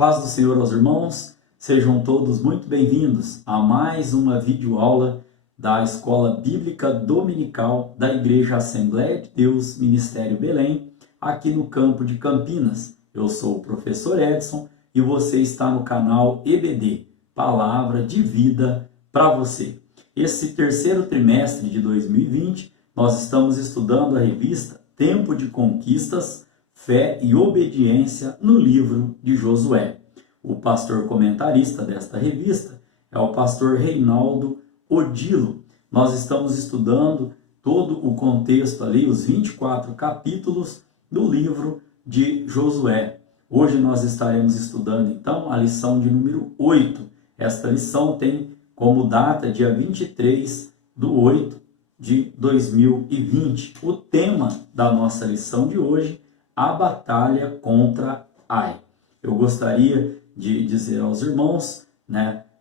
paz do Senhor aos irmãos, sejam todos muito bem-vindos a mais uma videoaula da Escola Bíblica Dominical da Igreja Assembleia de Deus, Ministério Belém, aqui no campo de Campinas. Eu sou o professor Edson e você está no canal EBD, Palavra de Vida para você. Esse terceiro trimestre de 2020, nós estamos estudando a revista Tempo de Conquistas, Fé e Obediência no livro de Josué. O pastor comentarista desta revista é o pastor Reinaldo Odilo. Nós estamos estudando todo o contexto ali, os 24 capítulos do livro de Josué. Hoje nós estaremos estudando então a lição de número 8. Esta lição tem como data dia 23/8/2020. O tema da nossa lição de hoje, a batalha contra Ai. Eu gostaria de dizer aos irmãos,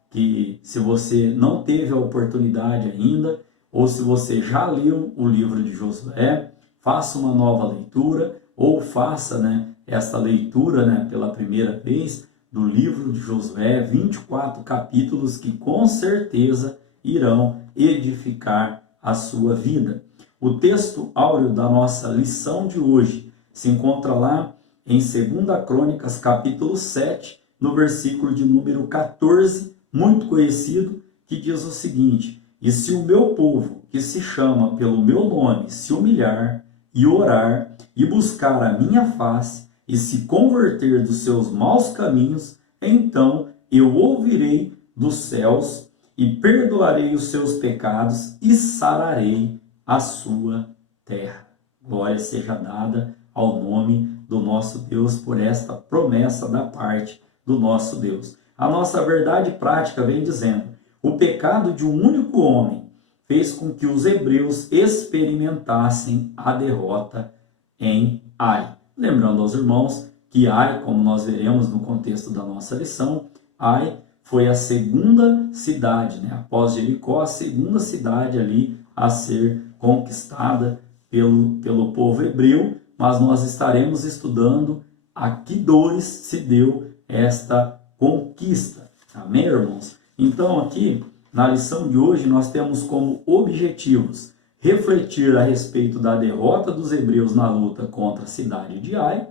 que se você não teve a oportunidade ainda, ou se você já leu o livro de Josué, faça uma nova leitura, ou faça esta leitura pela primeira vez do livro de Josué, 24 capítulos que com certeza irão edificar a sua vida. O texto áureo da nossa lição de hoje se encontra lá em 2 Crônicas, capítulo 7, no versículo de número 14, muito conhecido, que diz o seguinte: "E se o meu povo, que se chama pelo meu nome, se humilhar e orar e buscar a minha face e se converter dos seus maus caminhos, então eu ouvirei dos céus e perdoarei os seus pecados e sararei a sua terra." Glória seja dada ao nome do nosso Deus por esta promessa da parte do nosso Deus. A nossa verdade prática vem dizendo: o pecado de um único homem fez com que os hebreus experimentassem a derrota em Ai. Lembrando aos irmãos que Ai, como nós veremos no contexto da nossa lição, Ai foi a segunda cidade, após Jericó, a segunda cidade ali a ser conquistada pelo povo hebreu, mas nós estaremos estudando a que dores se deu esta conquista. Amém, irmãos? Então aqui, na lição de hoje, nós temos como objetivos refletir a respeito da derrota dos hebreus na luta contra a cidade de Ai,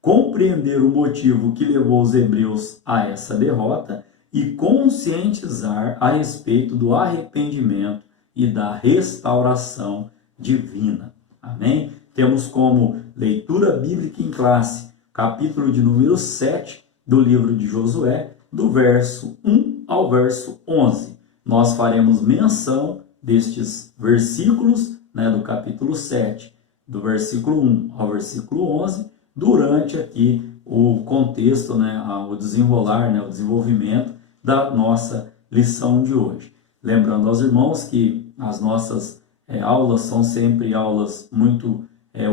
compreender o motivo que levou os hebreus a essa derrota e conscientizar a respeito do arrependimento e da restauração divina. Amém? Temos como leitura bíblica em classe, capítulo de número 7 do livro de Josué, do verso 1 ao verso 11. Nós faremos menção destes versículos, do capítulo 7, do versículo 1 ao versículo 11, durante aqui o contexto, o desenrolar, o desenvolvimento da nossa lição de hoje. Lembrando aos irmãos que as nossas aulas são sempre aulas muito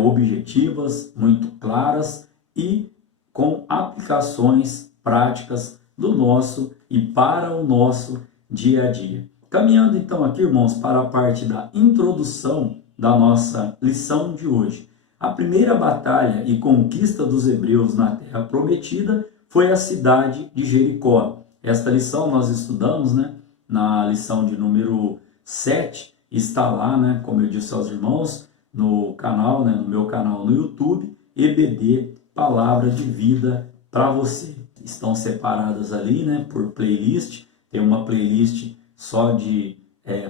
objetivas, muito claras e com aplicações práticas do nosso e para o nosso dia a dia. Caminhando então aqui, irmãos, para a parte da introdução da nossa lição de hoje. A primeira batalha e conquista dos hebreus na terra prometida foi a cidade de Jericó. Esta lição nós estudamos, na lição de número 7, está lá, como eu disse aos irmãos, no canal, no meu canal no YouTube, EBD, Palavra de Vida para você. Estão separadas ali, por playlist. Tem uma playlist só de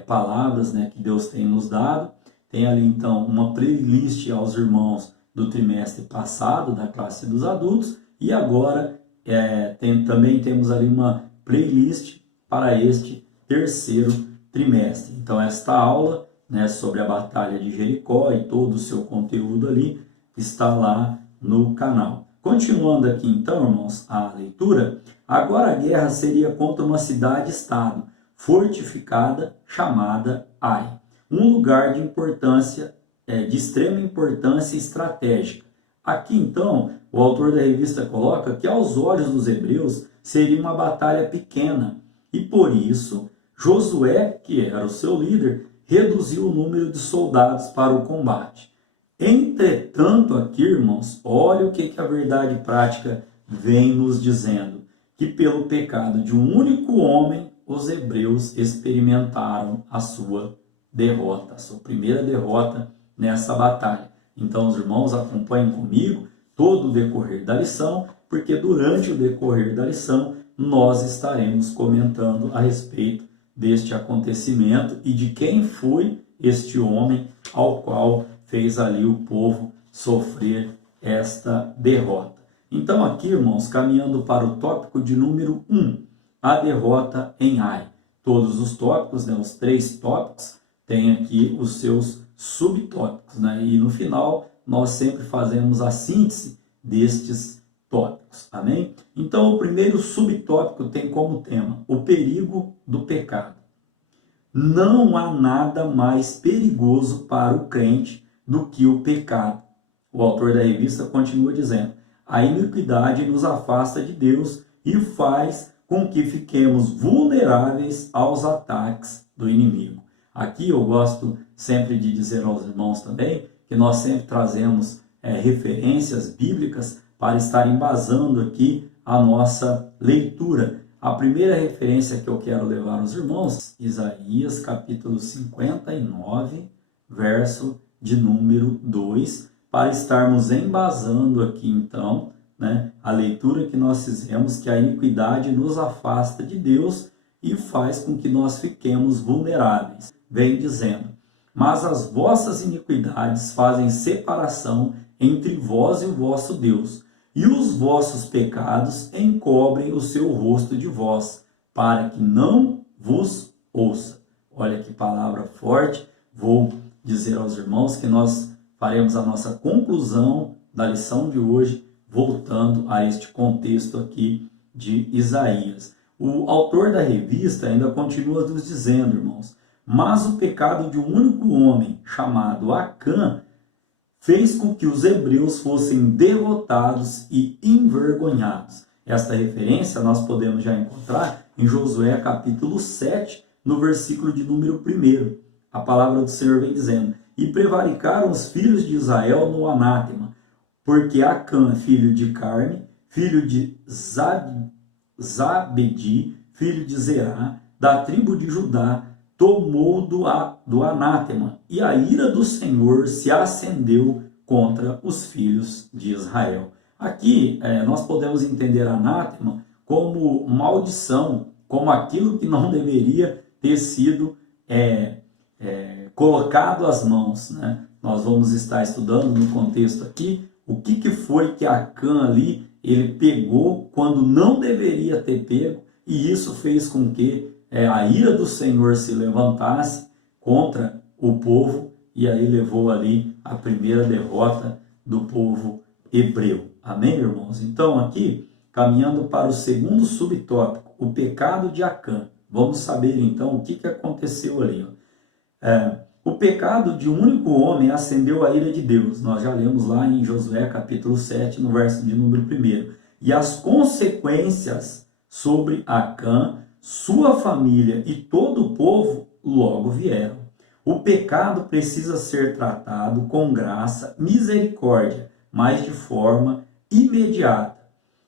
palavras, que Deus tem nos dado. Tem ali então uma playlist aos irmãos do trimestre passado, da classe dos adultos. E agora também temos ali uma playlist para este terceiro trimestre. Então esta aula sobre a batalha de Jericó e todo o seu conteúdo ali está lá no canal. Continuando aqui então, irmãos, a leitura. Agora a guerra seria contra uma cidade-estado fortificada chamada Ai, um lugar de importância, de extrema importância estratégica. Aqui então o autor da revista coloca que aos olhos dos hebreus seria uma batalha pequena e por isso Josué, que era o seu líder, reduziu o número de soldados para o combate. Entretanto, aqui, irmãos, olha o que a verdade prática vem nos dizendo que pelo pecado de um único homem, os hebreus experimentaram a sua derrota, a sua primeira derrota nessa batalha. Então, os irmãos, acompanhem comigo todo o decorrer da lição, porque durante o decorrer da lição nós estaremos comentando a respeito deste acontecimento e de quem foi este homem ao qual fez ali o povo sofrer esta derrota. Então aqui, irmãos, caminhando para o tópico de número 1, a derrota em Ai. Todos os tópicos, os 3 tópicos, têm aqui os seus subtópicos, e no final nós sempre fazemos a síntese destes tópicos, amém? Então o primeiro subtópico tem como tema o perigo do pecado. Não há nada mais perigoso para o crente do que o pecado. O autor da revista continua dizendo: a iniquidade nos afasta de Deus e faz com que fiquemos vulneráveis aos ataques do inimigo. Aqui eu gosto sempre de dizer aos irmãos também que nós sempre trazemos referências bíblicas para estar embasando aqui a nossa leitura. A primeira referência que eu quero levar aos irmãos, Isaías capítulo 59, verso de número 2, para estarmos embasando aqui então, a leitura que nós fizemos, que a iniquidade nos afasta de Deus e faz com que nós fiquemos vulneráveis. Vem dizendo: mas as vossas iniquidades fazem separação entre vós e o vosso Deus, e os vossos pecados encobrem o seu rosto de vós, para que não vos ouça. Olha que palavra forte. Vou dizer aos irmãos que nós faremos a nossa conclusão da lição de hoje, voltando a este contexto aqui de Isaías. O autor da revista ainda continua nos dizendo, irmãos: mas o pecado de um único homem, chamado Acã, fez com que os hebreus fossem derrotados e envergonhados. Esta referência nós podemos já encontrar em Josué capítulo 7, no versículo de número 1. A palavra do Senhor vem dizendo: e prevaricaram os filhos de Israel no anátema, porque Acã, filho de Carme, filho de Zabedi, filho de Zerá, da tribo de Judá, tomou do anátema, e a ira do Senhor se acendeu contra os filhos de Israel. Aqui nós podemos entender anátema como maldição, como aquilo que não deveria ter sido colocado às mãos. Nós vamos estar estudando no contexto aqui o que foi que Acã ali ele pegou quando não deveria ter pego, e isso fez com que a ira do Senhor se levantasse contra o povo, e aí levou ali a primeira derrota do povo hebreu. Amém, irmãos? Então aqui, caminhando para o segundo subtópico, o pecado de Acã. Vamos saber então o que aconteceu ali. O pecado de um único homem acendeu a ira de Deus. Nós já lemos lá em Josué capítulo 7, no verso de número 1. E as consequências sobre Acã, sua família e todo o povo logo vieram. O pecado precisa ser tratado com graça, misericórdia, mas de forma imediata.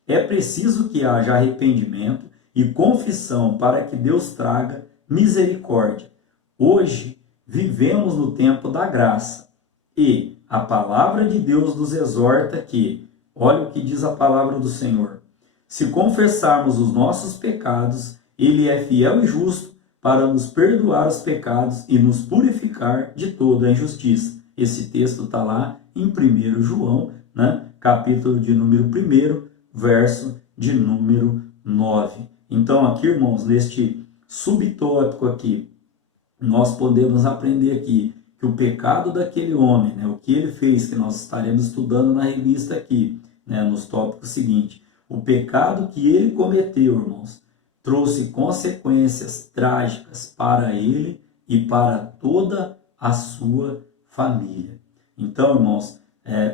É preciso que haja arrependimento e confissão para que Deus traga misericórdia. Hoje vivemos no tempo da graça e a palavra de Deus nos exorta que, olha o que diz a palavra do Senhor: se confessarmos os nossos pecados, Ele é fiel e justo para nos perdoar os pecados e nos purificar de toda a injustiça. Esse texto está lá em 1 João, capítulo de número 1, verso de número 9. Então aqui, irmãos, neste subtópico aqui, nós podemos aprender aqui que o pecado daquele homem, o que ele fez, que nós estaremos estudando na revista aqui, nos tópicos seguintes. O pecado que ele cometeu, irmãos, trouxe consequências trágicas para ele e para toda a sua família. Então, irmãos,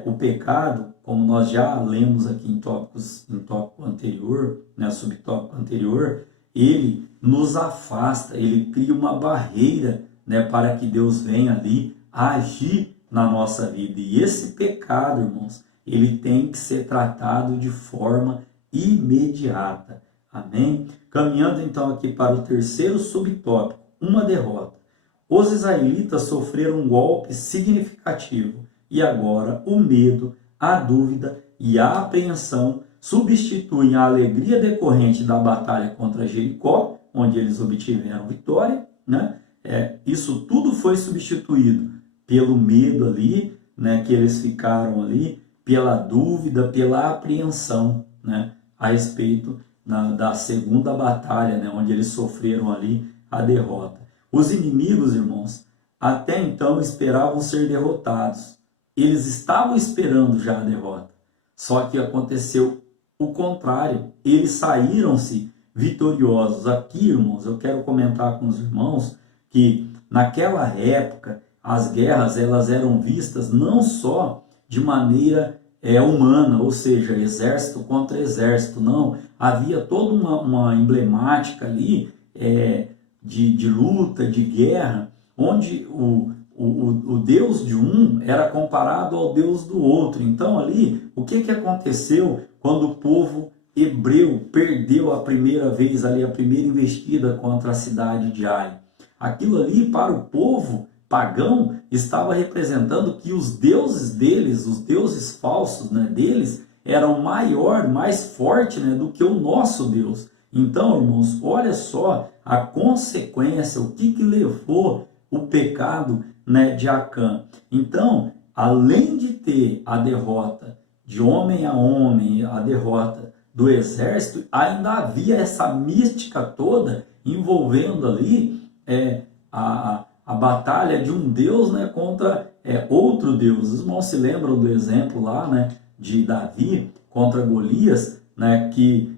o pecado, como nós já lemos aqui em tópico anterior, subtópico anterior, ele nos afasta, ele cria uma barreira, para que Deus venha ali agir na nossa vida. E esse pecado, irmãos, ele tem que ser tratado de forma imediata. Amém? Caminhando então aqui para o terceiro subtópico, uma derrota. Os israelitas sofreram um golpe significativo e agora o medo, a dúvida e a apreensão substituem a alegria decorrente da batalha contra Jericó, onde eles obtiveram vitória, né? Isso tudo foi substituído pelo medo ali, né, que eles ficaram ali, pela dúvida, pela apreensão, né, a respeito da segunda batalha, né, onde eles sofreram ali a derrota. Os inimigos, irmãos, até então esperavam ser derrotados. Eles estavam esperando já a derrota. Só que aconteceu o contrário. Eles saíram-se vitoriosos. Aqui, irmãos, eu quero comentar com os irmãos que naquela época as guerras elas eram vistas não só de maneira humana, ou seja, exército contra exército, não. Havia toda uma emblemática ali de luta, de guerra, onde o Deus de um era comparado ao Deus do outro. Então ali, o que aconteceu quando o povo hebreu perdeu a primeira vez ali, a primeira investida contra a cidade de Ai? Aquilo ali para o povo pagão estava representando que os deuses deles, os deuses falsos, né, deles, eram maior, mais forte, né, do que o nosso Deus. Então, irmãos, olha só a consequência, o que levou o pecado, né, de Acã. Então, além de ter a derrota de homem a homem, a derrota do exército, ainda havia essa mística toda envolvendo ali a batalha de um Deus, né, contra outro Deus. Os irmãos se lembram do exemplo lá, né, de Davi contra Golias, né, que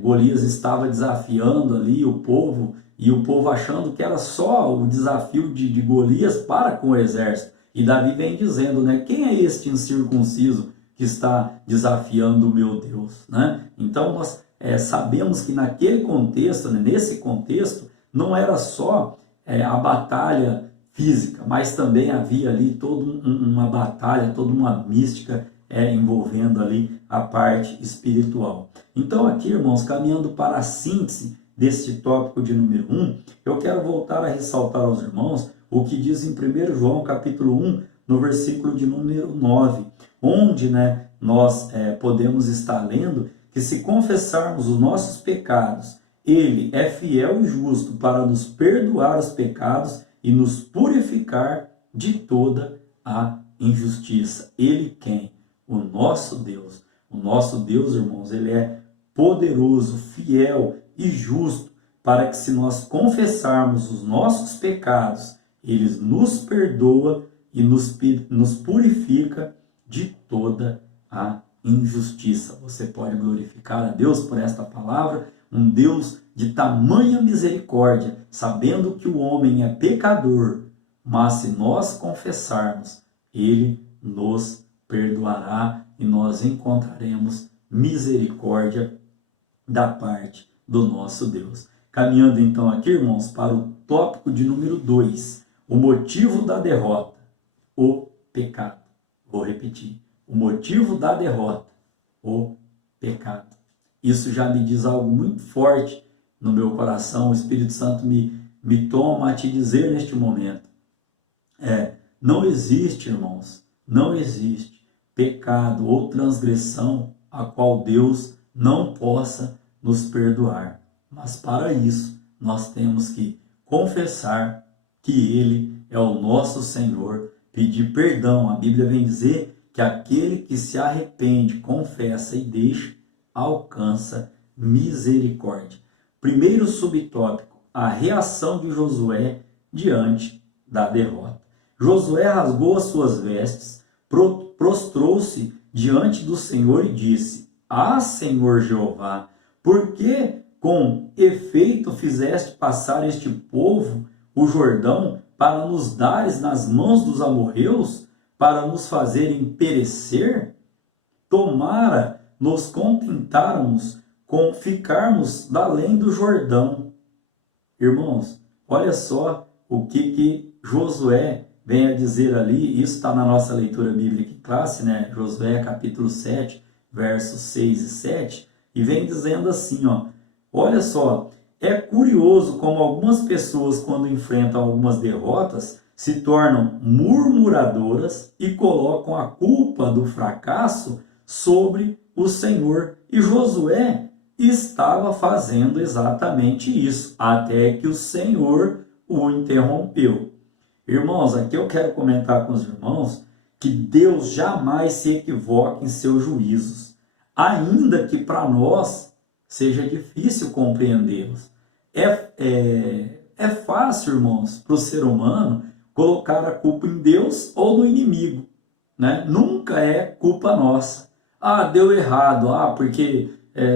Golias estava desafiando ali o povo, e o povo achando que era só o desafio de Golias para com o exército. E Davi vem dizendo, né, quem é este incircunciso que está desafiando o meu Deus? Né? Então nós sabemos que naquele contexto, né, nesse contexto, não era só a batalha física, mas também havia ali toda uma batalha, toda uma mística envolvendo ali a parte espiritual. Então aqui, irmãos, caminhando para a síntese deste tópico de número 1, eu quero voltar a ressaltar aos irmãos o que diz em 1 João capítulo 1, no versículo de número 9, onde, né, nós podemos estar lendo que se confessarmos os nossos pecados, Ele é fiel e justo para nos perdoar os pecados e nos purificar de toda a injustiça. Ele quem? O nosso Deus. O nosso Deus, irmãos, Ele é poderoso, fiel e justo para que, se nós confessarmos os nossos pecados, Ele nos perdoa e nos purifica de toda a injustiça. Você pode glorificar a Deus por esta palavra, um Deus de tamanha misericórdia, sabendo que o homem é pecador, mas se nós confessarmos, Ele nos perdoará e nós encontraremos misericórdia da parte do nosso Deus. Caminhando então aqui, irmãos, para o tópico de número 2, o motivo da derrota, o pecado. Vou repetir, o motivo da derrota, o pecado. Isso já me diz algo muito forte no meu coração. O Espírito Santo me toma a te dizer neste momento. Não existe, irmãos, não existe pecado ou transgressão a qual Deus não possa nos perdoar. Mas para isso, nós temos que confessar que Ele é o nosso Senhor, pedir perdão. A Bíblia vem dizer que aquele que se arrepende, confessa e deixa, alcança misericórdia. Primeiro subtópico, a reação de Josué diante da derrota. Josué rasgou as suas vestes, prostrou-se diante do Senhor e disse: Ah, Senhor Jeová, por que com efeito fizeste passar este povo o Jordão para nos dares nas mãos dos amorreus, para nos fazerem perecer? Tomara nos contentáramos com ficarmos da além do Jordão. Irmãos, olha só o que Josué vem a dizer ali. Isso está na nossa leitura bíblica em classe, né? Josué capítulo 7, versos 6 e 7. e vem dizendo assim, ó, olha só, é curioso como algumas pessoas, quando enfrentam algumas derrotas, se tornam murmuradoras e colocam a culpa do fracasso sobre o Senhor. E Josué estava fazendo exatamente isso, até que o Senhor o interrompeu. Irmãos, aqui eu quero comentar com os irmãos que Deus jamais se equivoca em seus juízos, ainda que para nós seja difícil compreendê-los. É fácil, irmãos, para o ser humano colocar a culpa em Deus ou no inimigo, né? Nunca é culpa nossa. Ah, deu errado. Ah, porque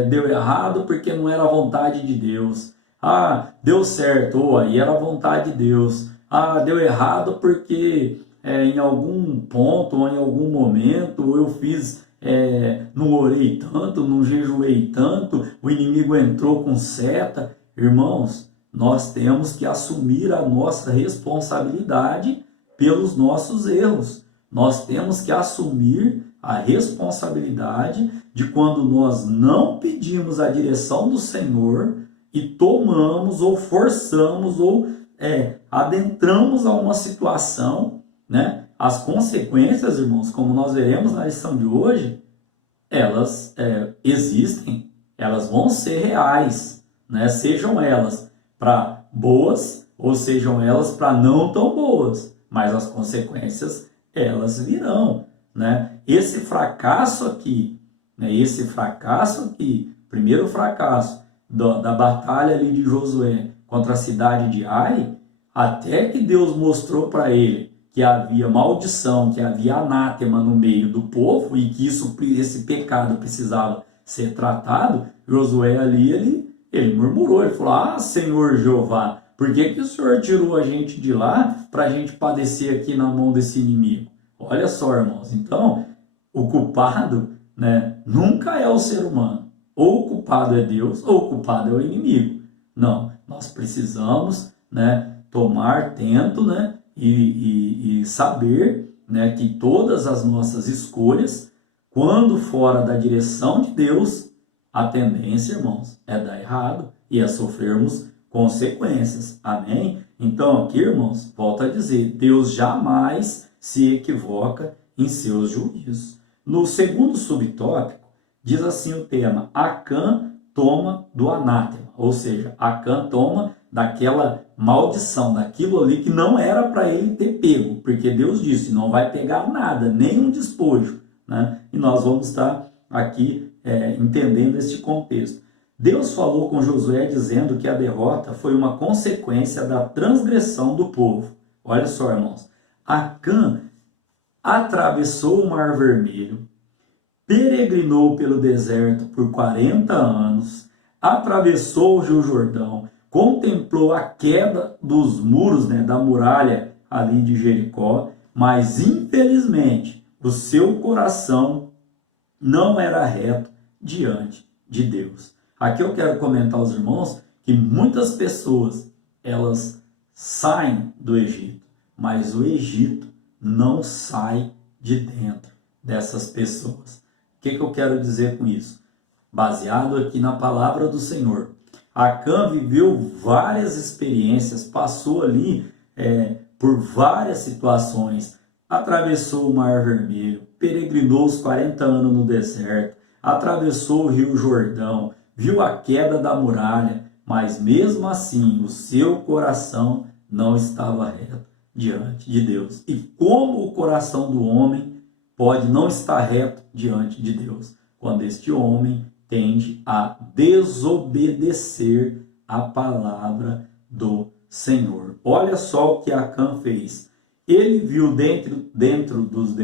deu errado porque não era a vontade de Deus. Ah, deu certo. Oh, aí era a vontade de Deus. Ah, deu errado porque em algum ponto ou em algum momento eu fiz, não orei tanto, não jejuei tanto, o inimigo entrou com seta. Irmãos, nós temos que assumir a nossa responsabilidade pelos nossos erros. Nós temos que assumir a responsabilidade de quando nós não pedimos a direção do Senhor e tomamos ou forçamos ou adentramos a uma situação, né? As consequências, irmãos, como nós veremos na lição de hoje, elas existem, elas vão ser reais, né? Sejam elas para boas ou sejam elas para não tão boas, mas as consequências elas virão, né? Esse fracasso aqui, primeiro fracasso da batalha ali de Josué contra a cidade de Ai, até que Deus mostrou para ele que havia maldição, que havia anátema no meio do povo e que esse pecado precisava ser tratado, Josué ali, ele murmurou, ele falou, ah, Senhor Jeová, por que o Senhor tirou a gente de lá para a gente padecer aqui na mão desse inimigo? Olha só, irmãos, então, o culpado, né, nunca é o ser humano. Ou o culpado é Deus, ou o culpado é o inimigo. Não, nós precisamos, né, tomar tento, né, e saber, né, que todas as nossas escolhas, quando fora da direção de Deus, a tendência, irmãos, é dar errado e é sofrermos consequências. Amém? Então aqui, irmãos, volto a dizer, Deus jamais se equivoca em seus juízos. No segundo subtópico, diz assim o tema, Acã toma do anátema, ou seja, Acã toma daquela maldição, daquilo ali que não era para ele ter pego, porque Deus disse, não vai pegar nada, nenhum despojo, né? E nós vamos estar aqui entendendo este contexto. Deus falou com Josué dizendo que a derrota foi uma consequência da transgressão do povo. Olha só, irmãos, Acã atravessou o Mar Vermelho, peregrinou pelo deserto por 40 anos, atravessou o Rio Jordão, contemplou a queda dos muros, né, da muralha ali de Jericó, mas infelizmente o seu coração não era reto diante de Deus. Aqui eu quero comentar aos irmãos que muitas pessoas, elas saem do Egito, mas o Egito não sai de dentro dessas pessoas. O que eu quero dizer com isso? Baseado aqui na palavra do Senhor. Acã viveu várias experiências, passou ali por várias situações, atravessou o Mar Vermelho, peregrinou os 40 anos no deserto, atravessou o Rio Jordão, viu a queda da muralha, mas mesmo assim o seu coração não estava reto diante de Deus. E como o coração do homem pode não estar reto diante de Deus? Quando este homem tende a desobedecer a palavra do Senhor. Olha só o que Acã fez. Ele viu dentro dos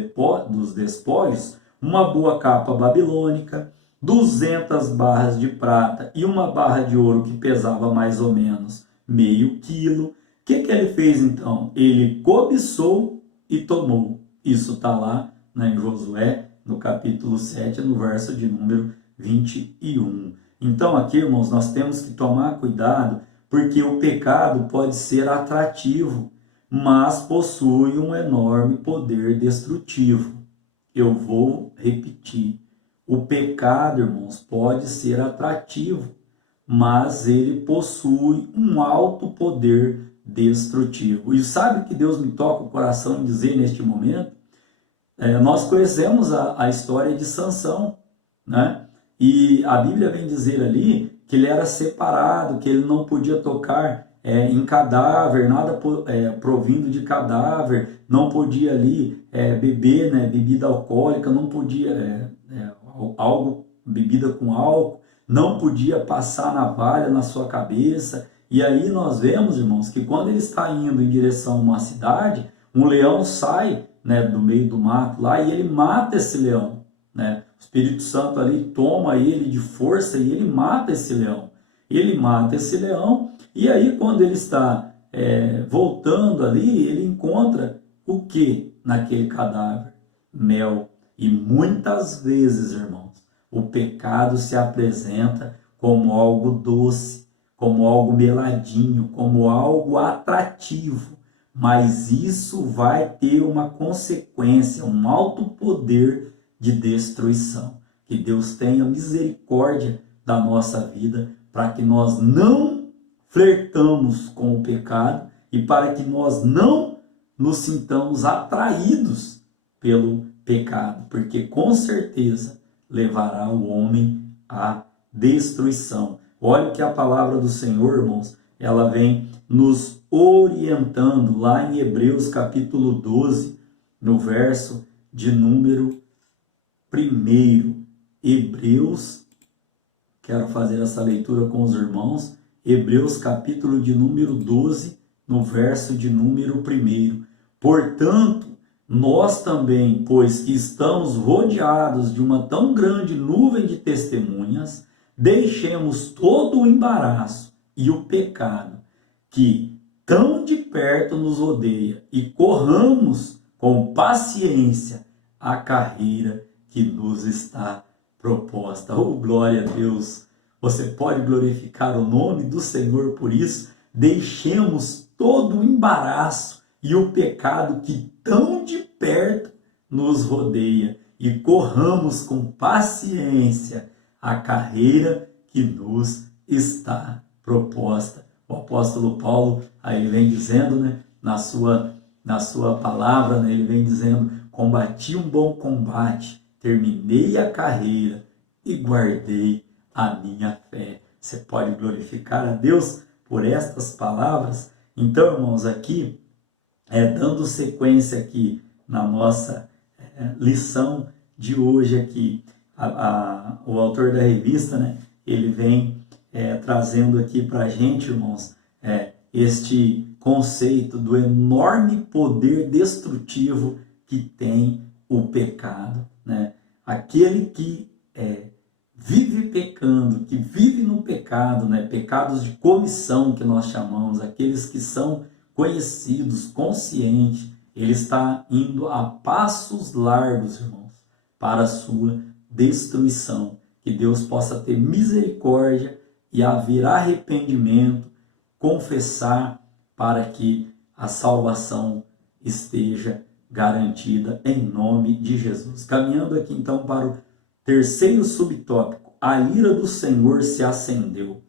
despojos uma boa capa babilônica, 200 barras de prata e uma barra de ouro que pesava mais ou menos meio quilo. O que ele fez então? Ele cobiçou e tomou. Isso está lá, né, em Josué, no capítulo 7, no verso de número 21. Então aqui, irmãos, nós temos que tomar cuidado, porque o pecado pode ser atrativo, mas possui um enorme poder destrutivo. Eu vou repetir. O pecado, irmãos, pode ser atrativo, mas ele possui um alto poder destrutivo. E sabe o que Deus me toca o coração em dizer neste momento? Nós conhecemos a história de Sansão, né? E a Bíblia vem dizer ali que ele era separado, que ele não podia tocar em cadáver, nada provindo de cadáver, não podia ali beber, né, bebida alcoólica, não podia bebida com álcool, não podia passar navalha na sua cabeça. E aí nós vemos, irmãos, que quando ele está indo em direção a uma cidade, um leão sai, né, do meio do mato lá e ele mata esse leão, né? O Espírito Santo ali toma ele de força e ele mata esse leão. Ele mata esse leão e aí quando ele está voltando ali, ele encontra o que naquele cadáver? Mel. E muitas vezes, irmãos, o pecado se apresenta como algo doce, como algo meladinho, como algo atrativo. Mas isso vai ter uma consequência, um alto poder de destruição. Que Deus tenha misericórdia da nossa vida, para que nós não flertamos com o pecado e para que nós não nos sintamos atraídos pelo pecado, porque com certeza levará o homem à destruição. Olha que a palavra do Senhor, irmãos, ela vem nos orientando lá em Hebreus capítulo 12, no verso de número 1. Hebreus, quero fazer essa leitura com os irmãos, Hebreus capítulo de número 12, no verso de número 1. Portanto, nós também, pois que estamos rodeados de uma tão grande nuvem de testemunhas, deixemos todo o embaraço e o pecado que tão de perto nos odeia e corramos com paciência a carreira que nos está proposta. Oh, glória a Deus! Você pode glorificar o nome do Senhor por isso? Deixemos todo o embaraço e o pecado que tão de perto nos rodeia e corramos com paciência a carreira que nos está proposta. O apóstolo Paulo aí vem dizendo, né, na sua palavra, né, ele vem dizendo: combati um bom combate, terminei a carreira e guardei a minha fé. Você pode glorificar a Deus por estas palavras? Então, irmãos, aqui, dando sequência aqui na nossa lição de hoje aqui, o autor da revista, né, ele vem trazendo aqui para a gente, irmãos, este conceito do enorme poder destrutivo que tem o pecado, né? Aquele que vive pecando, que vive no pecado, né? Pecados de comissão que nós chamamos, aqueles que são conhecidos, conscientes, ele está indo a passos largos, irmãos, para a sua destruição. Que Deus possa ter misericórdia e haver arrependimento, confessar, para que a salvação esteja garantida em nome de Jesus. Caminhando aqui então para o terceiro subtópico: a ira do Senhor se acendeu.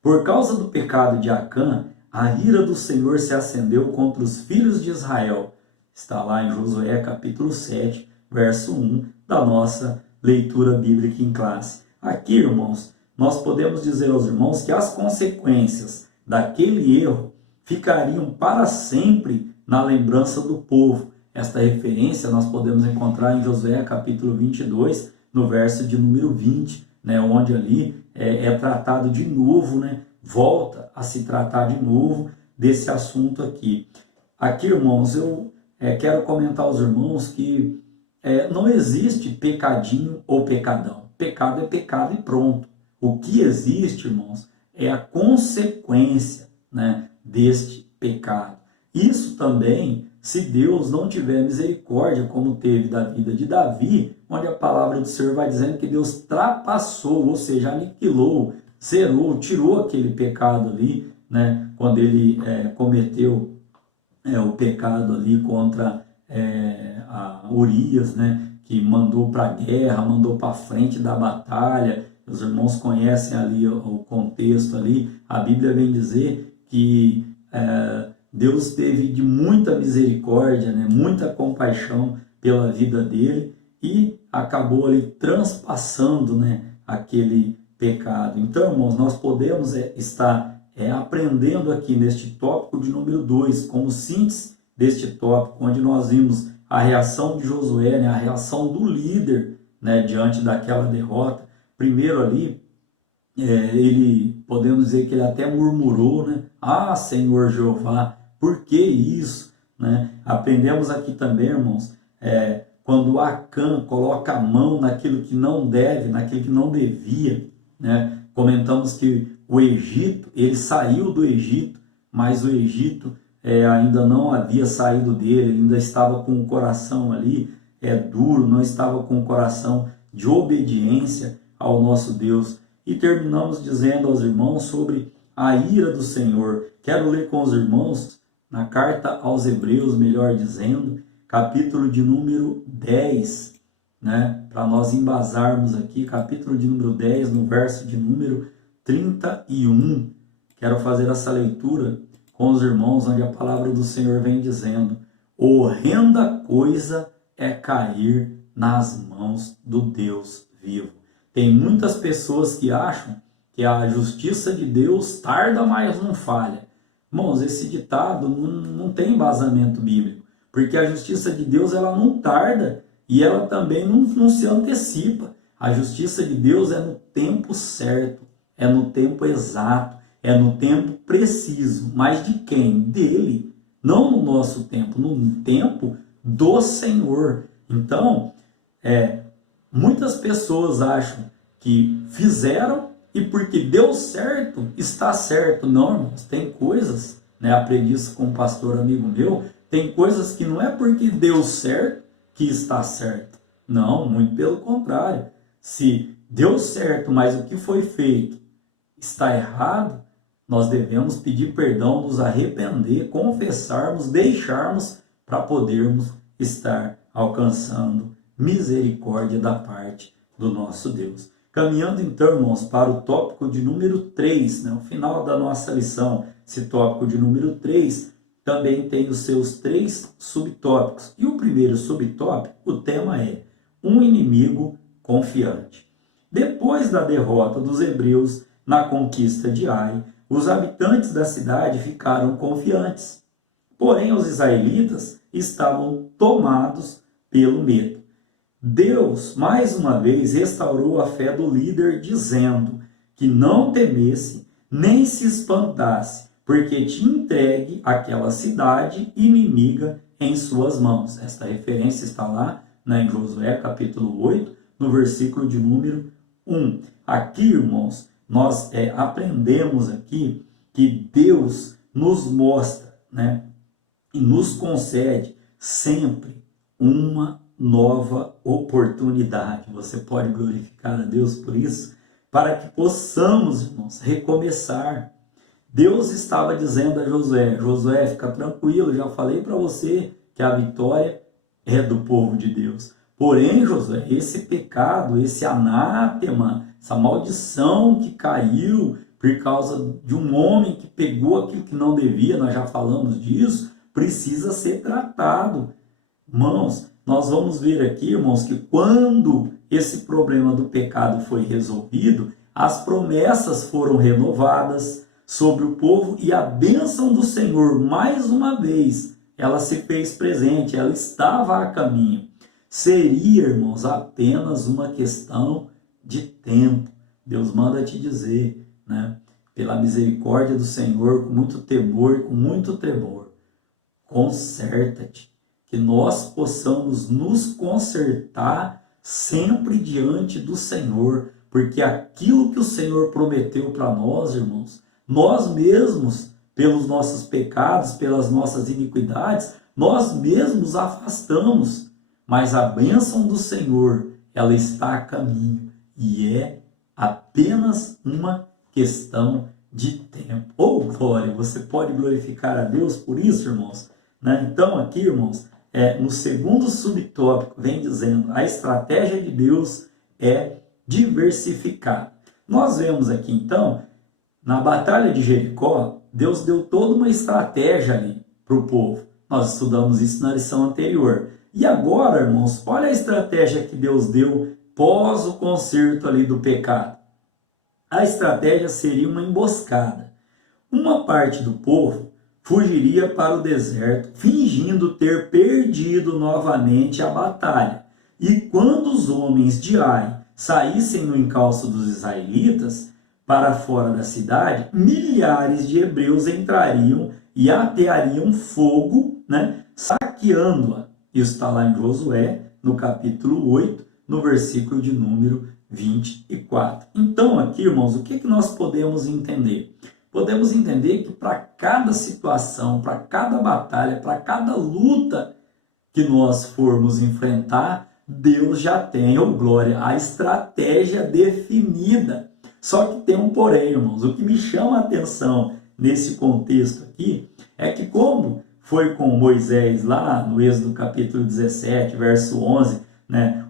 Por causa do pecado de Acã, a ira do Senhor se acendeu contra os filhos de Israel. Está lá em Josué capítulo 7, verso 1 da nossa leitura bíblica em classe. Aqui, irmãos, nós podemos dizer aos irmãos que as consequências daquele erro ficariam para sempre na lembrança do povo. Esta referência nós podemos encontrar em Josué capítulo 22, no verso de número 20, né, onde ali é tratado de novo, né, volta a se tratar de novo desse assunto aqui. Aqui, irmãos, eu quero comentar aos irmãos que não existe pecadinho ou pecadão. Pecado é pecado e pronto. O que existe, irmãos, é a consequência, né, deste pecado. Isso também, se Deus não tiver misericórdia, como teve da vida de Davi, onde a palavra do Senhor vai dizendo que Deus trapassou, ou seja, aniquilou, zerou, tirou aquele pecado ali, né, quando ele cometeu o pecado ali contra a Urias, né, que mandou para a guerra, mandou para frente da batalha. Os irmãos conhecem ali o contexto ali. A Bíblia vem dizer que Deus teve de muita misericórdia, né, muita compaixão pela vida dele e acabou ali transpassando, né, aquele pecado. Então, irmãos, nós podemos estar aprendendo aqui neste tópico de número 2, como síntese deste tópico, onde nós vimos a reação de Josué, né, a reação do líder, né, diante daquela derrota. Primeiro ali, podemos dizer que ele até murmurou, né? Ah, Senhor Jeová, por que isso? Né? Aprendemos aqui também, irmãos, quando Acã coloca a mão naquilo que não deve, naquilo que não devia, né? Comentamos que o Egito, ele saiu do Egito, mas o Egito ainda não havia saído dele, ele ainda estava com o coração ali duro, não estava com o coração de obediência ao nosso Deus. E terminamos dizendo aos irmãos sobre a ira do Senhor. Quero ler com os irmãos na carta aos Hebreus, melhor dizendo, capítulo de número 10, né? Para nós embasarmos aqui, capítulo de número 10, no verso de número 31. Quero fazer essa leitura com os irmãos, onde a palavra do Senhor vem dizendo: horrenda coisa é cair nas mãos do Deus vivo. Tem muitas pessoas que acham que a justiça de Deus tarda, mas não falha. Irmãos, esse ditado não tem embasamento bíblico, porque a justiça de Deus ela não tarda e ela também não se antecipa. A justiça de Deus é no tempo certo, é no tempo exato, é no tempo preciso. Mas de quem? Dele. Não no nosso tempo, no tempo do Senhor. Então, muitas pessoas acham que fizeram e porque deu certo, está certo. Não, irmãos, tem coisas, né, aprendi isso com um pastor amigo meu, tem coisas que não é porque deu certo que está certo. Não, muito pelo contrário. Se deu certo, mas o que foi feito está errado, nós devemos pedir perdão, nos arrepender, confessarmos, deixarmos para podermos estar alcançando misericórdia da parte do nosso Deus. Caminhando então, irmãos, para o tópico de número 3, né, o final da nossa lição, esse tópico de número 3 também tem os seus 3 subtópicos. E o primeiro subtópico, o tema é um inimigo confiante. Depois da derrota dos hebreus na conquista de Ai, os habitantes da cidade ficaram confiantes. Porém, os israelitas estavam tomados pelo medo. Deus, mais uma vez, restaurou a fé do líder, dizendo que não temesse, nem se espantasse, porque tinha entregue aquela cidade inimiga em suas mãos. Esta referência está lá, né, em Josué, capítulo 8, no versículo de número 1. Aqui, irmãos, nós aprendemos aqui que Deus nos mostra, né, e nos concede sempre uma nova oportunidade. Você pode glorificar a Deus por isso? Para que possamos, irmãos, recomeçar. Deus estava dizendo a Josué: Josué, fica tranquilo, já falei para você que a vitória é do povo de Deus. Porém, Josué, esse pecado, esse anátema, essa maldição que caiu por causa de um homem que pegou aquilo que não devia, nós já falamos disso, precisa ser tratado. Irmãos, nós vamos ver aqui, irmãos, que quando esse problema do pecado foi resolvido, as promessas foram renovadas sobre o povo e a bênção do Senhor, mais uma vez, ela se fez presente, ela estava a caminho. Seria, irmãos, apenas uma questão de tempo. Deus manda te dizer, né? Pela misericórdia do Senhor, com muito temor, com muito tremor, conserta-te, que nós possamos nos consertar sempre diante do Senhor, porque aquilo que o Senhor prometeu para nós, irmãos, nós mesmos, pelos nossos pecados, pelas nossas iniquidades, nós mesmos afastamos, mas a bênção do Senhor, ela está a caminho e é apenas uma questão de tempo. Glória! Você pode glorificar a Deus por isso, irmãos? Né? Então aqui, irmãos, no segundo subtópico, vem dizendo, a estratégia de Deus é diversificar. Nós vemos aqui, então, na batalha de Jericó, Deus deu toda uma estratégia ali para o povo. Nós estudamos isso na lição anterior. E agora, irmãos, olha a estratégia que Deus deu pós o conserto ali do pecado. A estratégia seria uma emboscada. Uma parte do povo fugiria para o deserto, fingindo ter perdido novamente a batalha. E quando os homens de Ai saíssem no encalço dos israelitas para fora da cidade, milhares de hebreus entrariam e ateariam fogo, saqueando-a. Isso está lá em Josué, no capítulo 8, no versículo de número 24. Então, aqui, irmãos, o que nós podemos entender? Podemos entender que para cada situação, para cada batalha, para cada luta que nós formos enfrentar, Deus já tem, glória, a estratégia definida. Só que tem um porém, irmãos. O que me chama a atenção nesse contexto aqui é que, como foi com Moisés lá no Êxodo capítulo 17, verso 11,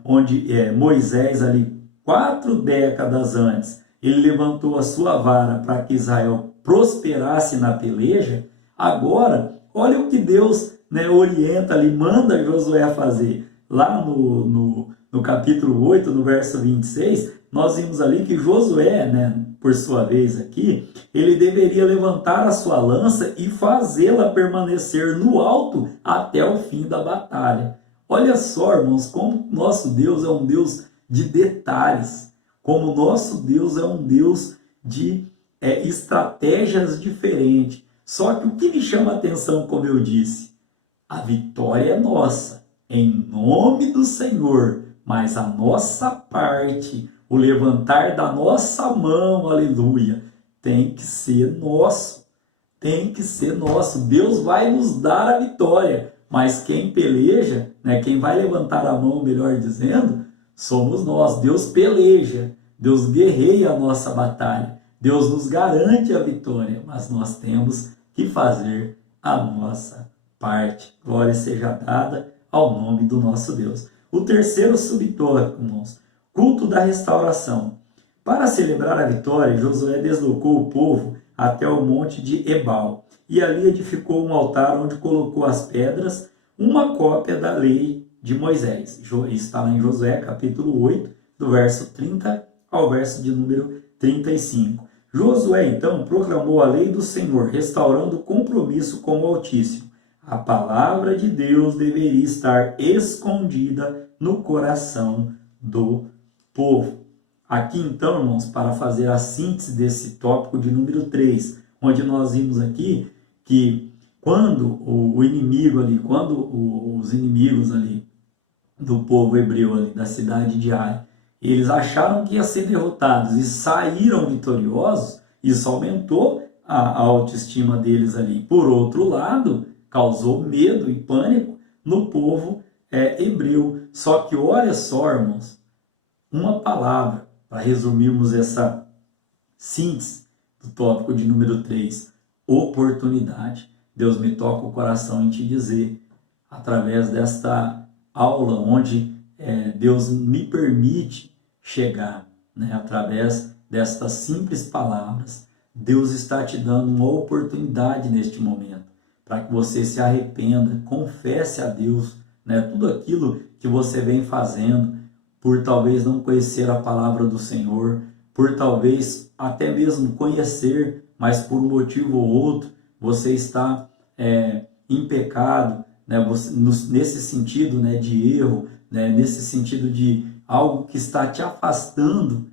onde Moisés ali 4 décadas antes, ele levantou a sua vara para que Israel prosperasse na peleja. Agora, olha o que Deus orienta ali, manda Josué fazer. Lá no capítulo 8, no verso 26, nós vimos ali que Josué, por sua vez aqui, ele deveria levantar a sua lança e fazê-la permanecer no alto até o fim da batalha. Olha só, irmãos, como nosso Deus é um Deus de detalhes, como nosso Deus é um Deus de estratégias diferentes. Só que o que me chama a atenção, como eu disse, a vitória é nossa, em nome do Senhor, mas a nossa parte, o levantar da nossa mão, aleluia, tem que ser nosso, tem que ser nosso. Deus vai nos dar a vitória, mas quem peleja, quem vai levantar a mão, melhor dizendo, somos nós. Deus peleja, Deus guerreia a nossa batalha, Deus nos garante a vitória, mas nós temos que fazer a nossa parte. Glória seja dada ao nome do nosso Deus. O terceiro subtópico, irmãos, culto da restauração. Para celebrar a vitória, Josué deslocou o povo até o monte de Ebal, e ali edificou um altar onde colocou as pedras, uma cópia da lei de Moisés. Isso está lá em Josué, capítulo 8, do verso 30 ao verso de número 35. Josué, então, proclamou a lei do Senhor, restaurando o compromisso com o Altíssimo. A palavra de Deus deveria estar escondida no coração do povo. Aqui, então, irmãos, para fazer a síntese desse tópico de número 3, onde nós vimos aqui que quando o inimigo ali, quando os inimigos ali do povo hebreu ali, da cidade de Ai, eles acharam que iam ser derrotados e saíram vitoriosos, isso aumentou a autoestima deles ali. Por outro lado, causou medo e pânico no povo hebreu. Só que olha só, irmãos, uma palavra para resumirmos essa síntese do tópico de número 3, oportunidade. Deus me toca o coração em te dizer, através desta aula, onde Deus me permite chegar, através destas simples palavras, Deus está te dando uma oportunidade neste momento, para que você se arrependa, confesse a Deus, tudo aquilo que você vem fazendo, por talvez não conhecer a palavra do Senhor, por talvez até mesmo conhecer, mas por um motivo ou outro, você está em pecado, nesse sentido de erro, nesse sentido de algo que está te afastando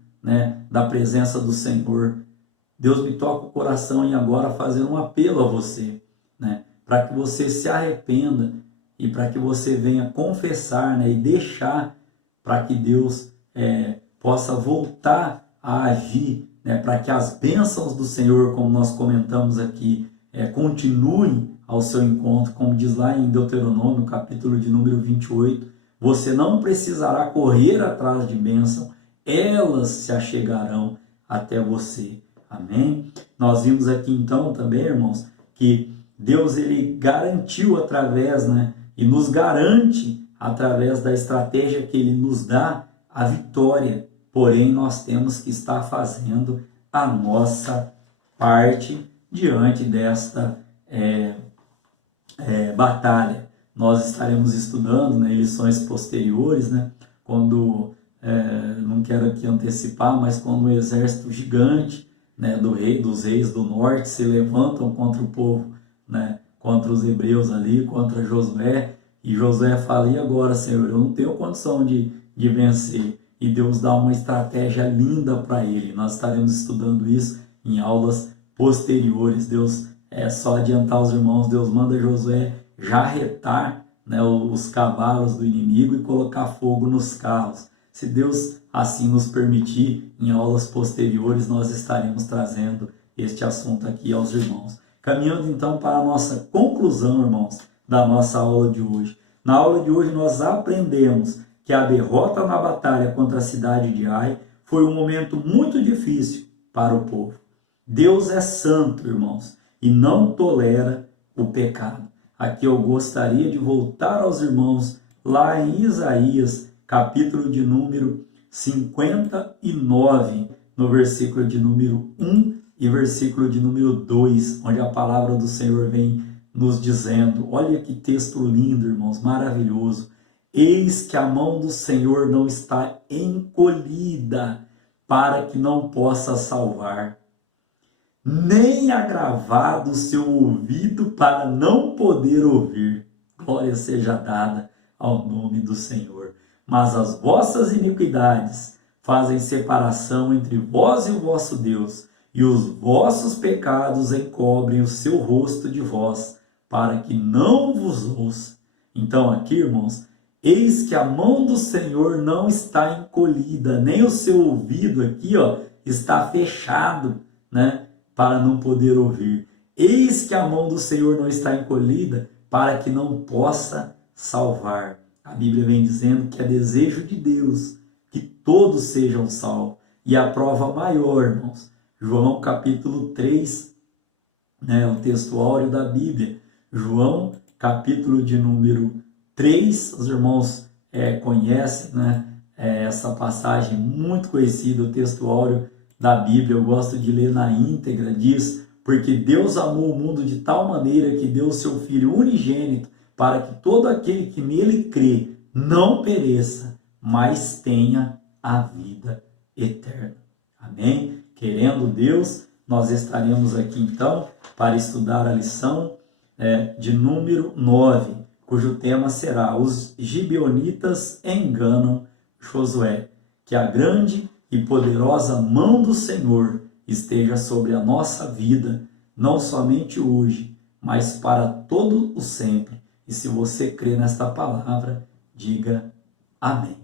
da presença do Senhor. Deus me toca o coração em agora fazer um apelo a você, para que você se arrependa e para que você venha confessar, e deixar para que Deus possa voltar a agir, para que as bênçãos do Senhor, como nós comentamos aqui, continuem ao seu encontro, como diz lá em Deuteronômio, capítulo de número 28, você não precisará correr atrás de bênção, elas se achegarão até você. Amém? Nós vimos aqui então também, irmãos, que Deus ele garantiu através e nos garante, através da estratégia que Ele nos dá, a vitória. Porém, nós temos que estar fazendo a nossa parte diante desta batalha. Nós estaremos estudando, né, em lições posteriores, né, quando, não quero aqui antecipar, mas quando um exército gigante, né, dos reis do norte se levantam contra o povo, né, contra os hebreus ali, contra Josué, e Josué fala: e agora, Senhor, eu não tenho condição de vencer. E Deus dá uma estratégia linda para ele. Nós estaremos estudando isso em aulas posteriores. Deus, só adiantar os irmãos, Deus manda Josué jarretar, né, os cavalos do inimigo e colocar fogo nos carros. Se Deus assim nos permitir, em aulas posteriores nós estaremos trazendo este assunto aqui aos irmãos. Caminhando então para a nossa conclusão, irmãos, da nossa aula de hoje. Na aula de hoje nós aprendemos que a derrota na batalha contra a cidade de Ai foi um momento muito difícil para o povo. Deus é santo, irmãos, e não tolera o pecado. Aqui eu gostaria de voltar aos irmãos lá em Isaías, capítulo de número 59, no versículo de número 1 e versículo de número 2, onde a palavra do Senhor vem nos dizendo, olha que texto lindo, irmãos, maravilhoso: eis que a mão do Senhor não está encolhida para que não possa salvar, nem agravado o seu ouvido para não poder ouvir. Glória seja dada ao nome do Senhor. Mas as vossas iniquidades fazem separação entre vós e o vosso Deus, e os vossos pecados encobrem o seu rosto de vós, para que não vos ouça. Então aqui, irmãos, eis que a mão do Senhor não está encolhida, nem o seu ouvido aqui, está fechado, né, para não poder ouvir. Eis que a mão do Senhor não está encolhida para que não possa salvar. A Bíblia vem dizendo que é desejo de Deus que todos sejam salvos. E a prova maior, irmãos, João capítulo 3, né, o texto áureo da Bíblia. João capítulo de número 3, os irmãos conhecem, né, essa passagem muito conhecida, o texto áureo da Bíblia. Eu gosto de ler na íntegra, diz: porque Deus amou o mundo de tal maneira que deu o seu Filho unigênito, para que todo aquele que nele crê não pereça, mas tenha a vida eterna. Amém? Querendo Deus, nós estaremos aqui então para estudar a lição de número 9, cujo tema será: os gibeonitas enganam Josué. Que a grande e poderosa mão do Senhor esteja sobre a nossa vida, não somente hoje, mas para todo o sempre. E se você crê nesta palavra, diga amém.